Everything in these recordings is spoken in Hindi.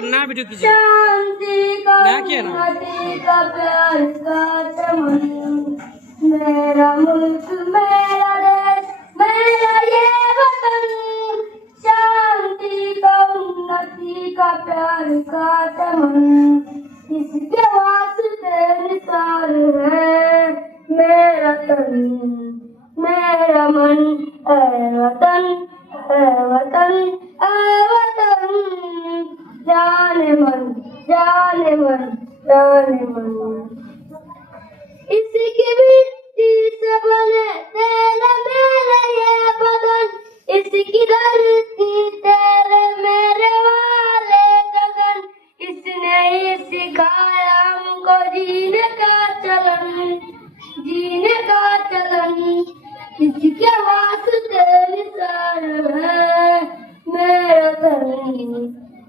करना वीडियो कीजिए। शांति का ना किया ना। उन्नति का प्यार का चमन, मेरा मुल्क मेरा देश मेरा ये वतन, शांति का उन्नति का प्यार का चमन, इसके वास्ते निसार है मेरा तन मेरा मन, ऐ वतन ऐ वतन ऐ वतन, जाने मन जाने मन जाने मन। इसकी मिट्टी से बने तेरे मेरे ये बदन, इसकी धरती तेरे मेरे वाले गगन, इसने ही सिखाया हमको जीने का चलन जीने का चलन, इसके वास्ते निसार है मेरा तन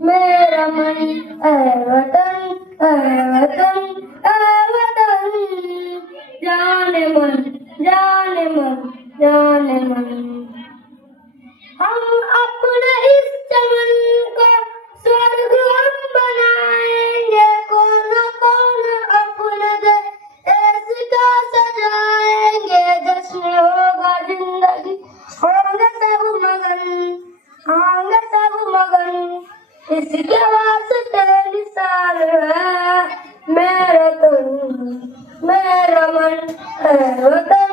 मेरा मन, ऐ वतन ऐ वतन ऐ वतन, जाने मन जाने मन जाने मन। हम अपने इस चमन को स्वर्ग हम बनाएंगे, कौन कौन अपने देश का सजाएंगे, जश्न होगा जिंदगी होंगे सब मगन, इसके वास्ते निसार है मेरा तन मेरा मन, ऐ वतन